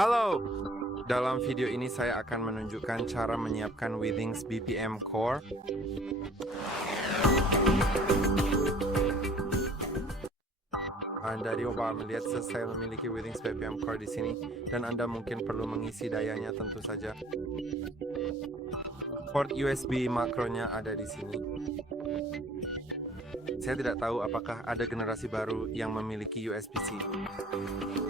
Halo! Dalam video ini saya akan menunjukkan cara menyiapkan Withings BPM Core. Anda coba melihat saya memiliki Withings BPM Core di sini, dan Anda mungkin perlu mengisi dayanya tentu saja. Port USB makronya ada di sini. Saya tidak tahu apakah ada generasi baru yang memiliki USB-C.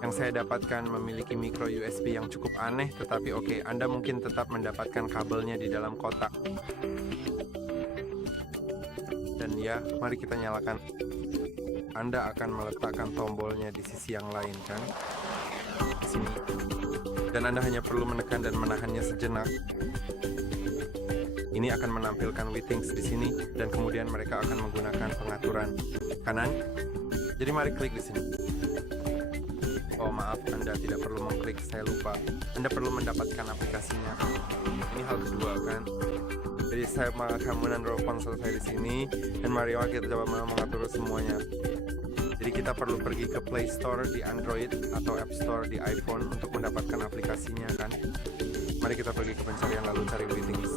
Yang saya dapatkan memiliki micro USB yang cukup aneh, tetapi oke, Anda mungkin tetap mendapatkan kabelnya di dalam kotak. Dan ya, mari kita nyalakan. Anda akan meletakkan tombolnya di sisi yang lain, kan? Di sini. Dan Anda hanya perlu menekan dan menahannya sejenak. Ini akan menampilkan Withings di sini, dan kemudian mereka akan menggunakan pengaturan kanan. Jadi mari klik di sini. Oh maaf, Anda tidak perlu mengklik, saya lupa. Anda perlu mendapatkan aplikasinya. Ini hal kedua, kan? Jadi saya akan menaruh ponsel saya di sini, dan mari kita coba mengatur semuanya. Jadi kita perlu pergi ke Play Store di Android atau App Store di iPhone untuk mendapatkan aplikasinya, kan? Mari kita pergi ke pencarian lalu cari Withings.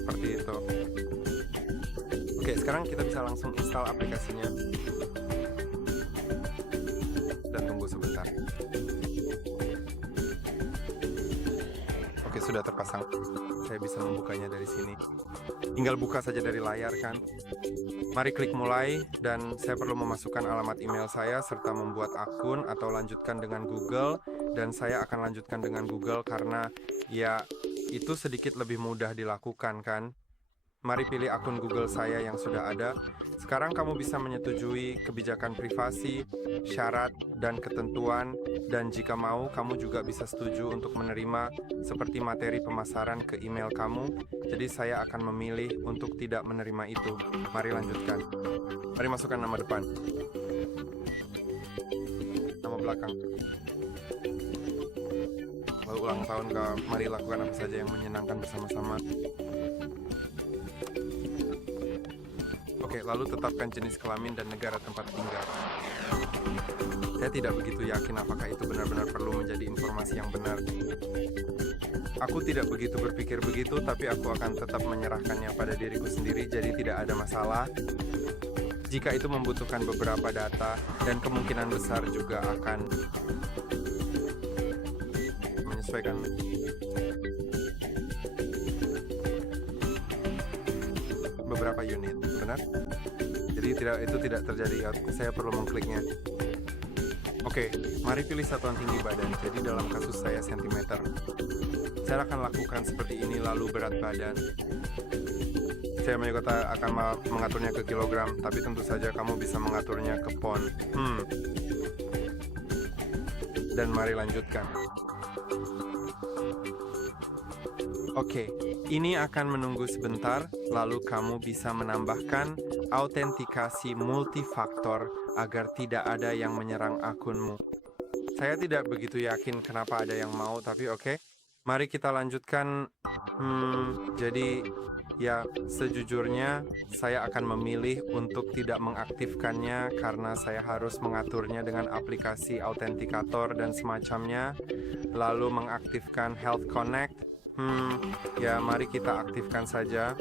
Seperti itu. Oke, sekarang kita bisa langsung install aplikasinya. Dan tunggu sebentar. Oke, sudah terpasang. Saya bisa membukanya dari sini. Tinggal buka saja dari layar, kan? Mari klik mulai, dan saya perlu memasukkan alamat email saya serta membuat akun atau lanjutkan dengan Google, dan saya akan lanjutkan dengan Google karena ya itu sedikit lebih mudah dilakukan, kan? Mari pilih akun Google saya yang sudah ada. Sekarang kamu bisa menyetujui kebijakan privasi, syarat, dan ketentuan, dan jika mau, kamu juga bisa setuju untuk menerima seperti materi pemasaran ke email kamu. Jadi saya akan memilih untuk tidak menerima itu. Mari lanjutkan. Mari masukkan nama depan. Nama belakang. Lalu ulang tahun kau. Mari lakukan apa saja yang menyenangkan bersama-sama. Oke, lalu tetapkan jenis kelamin dan negara tempat tinggal. Saya tidak begitu yakin apakah itu benar-benar perlu menjadi informasi yang benar. Aku tidak begitu berpikir begitu, tapi aku akan tetap menyerahkannya pada diriku sendiri, jadi tidak ada masalah. Jika itu membutuhkan beberapa data, dan kemungkinan besar juga akan menyesuaikan. Beberapa unit, benar? Jadi itu tidak terjadi, saya perlu mengkliknya. Oke, mari pilih satuan tinggi badan. Jadi dalam kasus saya sentimeter. Saya akan lakukan seperti ini, lalu berat badan. Saya akan mengaturnya ke kilogram, tapi tentu saja kamu bisa mengaturnya ke pound. Dan mari lanjutkan. Oke, ini akan menunggu sebentar, lalu kamu bisa menambahkan autentikasi multifaktor agar tidak ada yang menyerang akunmu. Saya tidak begitu yakin kenapa ada yang mau, tapi oke. Mari kita lanjutkan. Jadi, ya, sejujurnya saya akan memilih untuk tidak mengaktifkannya karena saya harus mengaturnya dengan aplikasi autentikator dan semacamnya, lalu mengaktifkan Health Connect. Ya, mari kita aktifkan saja.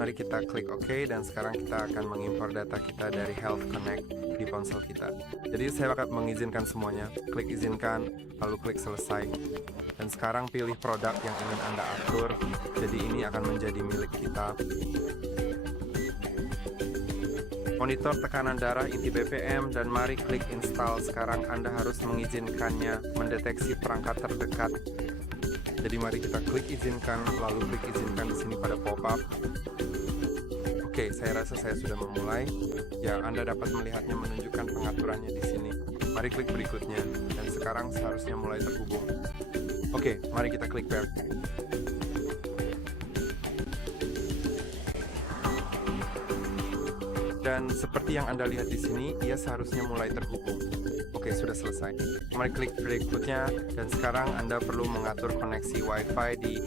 Mari kita klik OK, dan sekarang kita akan mengimpor data kita dari Health Connect di ponsel kita. Jadi saya akan mengizinkan semuanya. Klik izinkan, lalu klik selesai. Dan sekarang pilih produk yang ingin Anda atur. Jadi ini akan menjadi milik kita. Monitor tekanan darah, inti BPM, dan mari klik install. Sekarang Anda harus mengizinkannya mendeteksi perangkat terdekat. Jadi mari kita klik izinkan, lalu klik izinkan di sini pada pop-up. Oke, saya rasa saya sudah memulai. Ya, Anda dapat melihatnya menunjukkan pengaturannya di sini. Mari klik berikutnya, dan sekarang seharusnya mulai terhubung. Oke, mari kita klik back. Dan seperti yang Anda lihat di sini, ia seharusnya mulai terhubung. Oke, sudah selesai. Mari klik berikutnya, dan sekarang Anda perlu mengatur koneksi Wi-Fi di...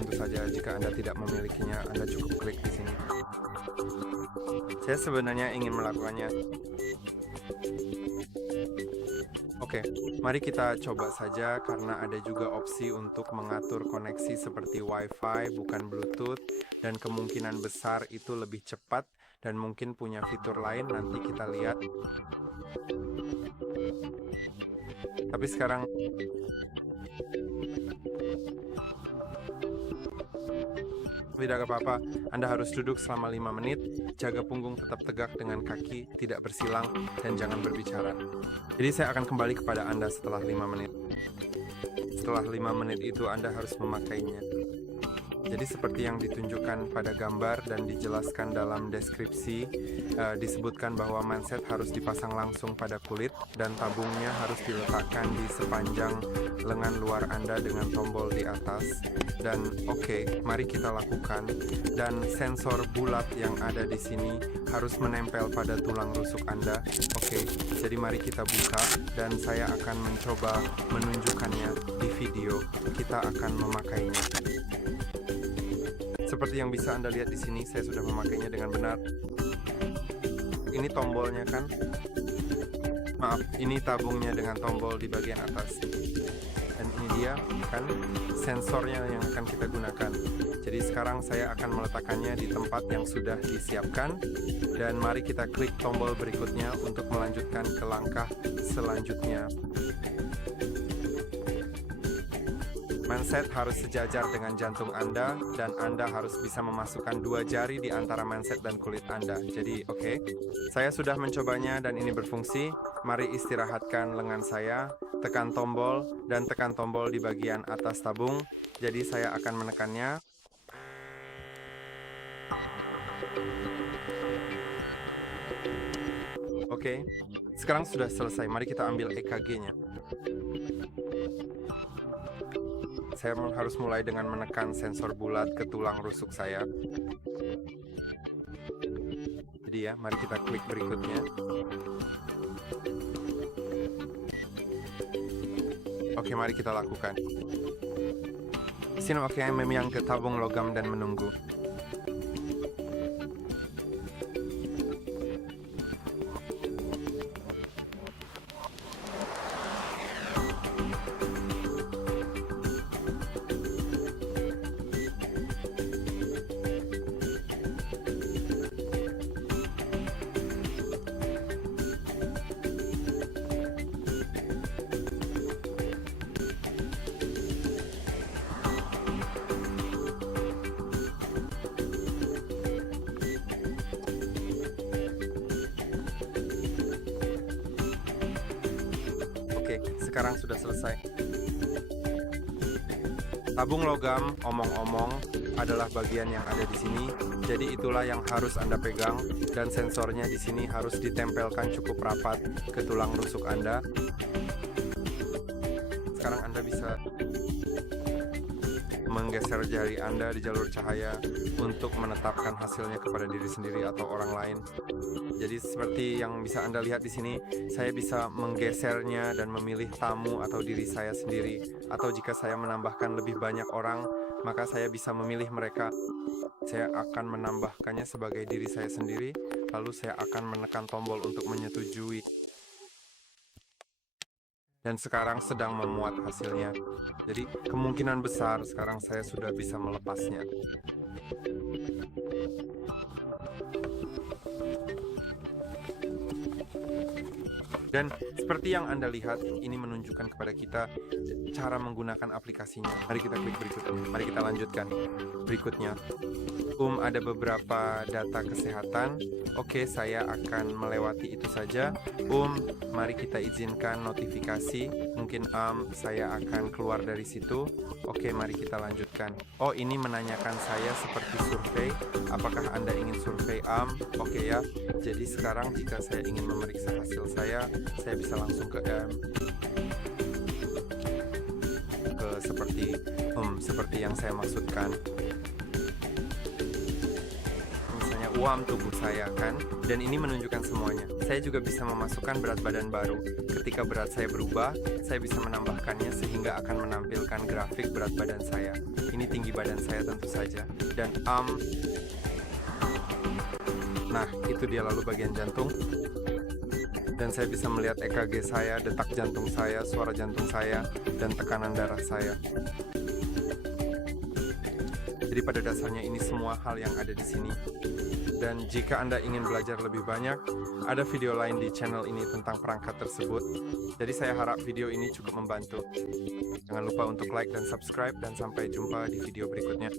Tentu saja, jika Anda tidak memilikinya, Anda cukup klik di sini. Saya sebenarnya ingin melakukannya. Oke, mari kita coba saja karena ada juga opsi untuk mengatur koneksi seperti Wi-Fi bukan Bluetooth dan kemungkinan besar itu lebih cepat dan mungkin punya fitur lain, nanti kita lihat. Tapi sekarang tidak apa-apa, Anda harus duduk selama 5 menit, jaga punggung tetap tegak dengan kaki tidak bersilang, dan jangan berbicara. Jadi saya akan kembali kepada Anda setelah 5 menit. Setelah 5 menit itu Anda harus memakainya. Jadi seperti yang ditunjukkan pada gambar dan dijelaskan dalam deskripsi, disebutkan bahwa manset harus dipasang langsung pada kulit dan tabungnya harus diletakkan di sepanjang lengan luar Anda dengan tombol di atas. Dan oke, mari kita lakukan. Dan sensor bulat yang ada di sini harus menempel pada tulang rusuk Anda. Oke, jadi mari kita buka dan saya akan mencoba menunjukkannya di video. Kita akan memakainya. Seperti yang bisa Anda lihat di sini, saya sudah memakainya dengan benar. Ini tombolnya kan? Maaf, ini tabungnya dengan tombol di bagian atas. Dan ini dia kan sensornya yang akan kita gunakan. Jadi sekarang saya akan meletakkannya di tempat yang sudah disiapkan. Dan mari kita klik tombol berikutnya untuk melanjutkan ke langkah selanjutnya. Manset harus sejajar dengan jantung Anda dan Anda harus bisa memasukkan 2 jari di antara manset dan kulit Anda. Jadi oke, saya sudah mencobanya dan ini berfungsi. Mari istirahatkan lengan saya, tekan tombol dan tekan tombol di bagian atas tabung. Jadi saya akan menekannya. Oke, sekarang sudah selesai. Mari kita ambil EKG-nya. Saya harus mulai dengan menekan sensor bulat ke tulang rusuk saya. Jadi ya, mari kita klik berikutnya. Oke, mari kita lakukan. Sini oke, memang ke tabung logam dan menunggu. Oke, sekarang sudah selesai. Tabung logam, omong-omong, adalah bagian yang ada di sini. Jadi itulah yang harus Anda pegang dan sensornya di sini harus ditempelkan cukup rapat ke tulang rusuk Anda. Sekarang Anda bisa menggeser jari Anda di jalur cahaya untuk menetapkan hasilnya kepada diri sendiri atau orang lain. Jadi seperti yang bisa Anda lihat di sini, saya bisa menggesernya dan memilih tamu atau diri saya sendiri. Atau jika saya menambahkan lebih banyak orang, maka saya bisa memilih mereka. Saya akan menambahkannya sebagai diri saya sendiri, lalu saya akan menekan tombol untuk menyetujui. Dan sekarang sedang memuat hasilnya. Jadi kemungkinan besar sekarang saya sudah bisa melepasnya. Dan seperti yang Anda lihat, ini menunjukkan kepada kita cara menggunakan aplikasinya. Mari kita klik berikutnya. Mari kita lanjutkan. Berikutnya, ada beberapa data kesehatan. Oke, saya akan melewati itu saja. Mari kita izinkan notifikasi. Mungkin saya akan keluar dari situ. Oke, mari kita lanjutkan. Oh, ini menanyakan saya seperti survei. Apakah Anda ingin survei Oke ya. Jadi sekarang jika saya ingin memeriksa hasil saya bisa langsung ke seperti yang saya maksudkan. Misalnya tubuh saya kan, dan ini menunjukkan semuanya. Saya juga bisa memasukkan berat badan baru. Ketika berat saya berubah, saya bisa menambahkannya sehingga akan menampilkan grafik berat badan saya. Ini tinggi badan saya tentu saja. Dan Nah, itu dia lalu bagian jantung. Dan saya bisa melihat EKG saya, detak jantung saya, suara jantung saya, dan tekanan darah saya. Jadi pada dasarnya ini semua hal yang ada di sini. Dan jika Anda ingin belajar lebih banyak, ada video lain di channel ini tentang perangkat tersebut. Jadi saya harap video ini cukup membantu. Jangan lupa untuk like dan subscribe, dan sampai jumpa di video berikutnya.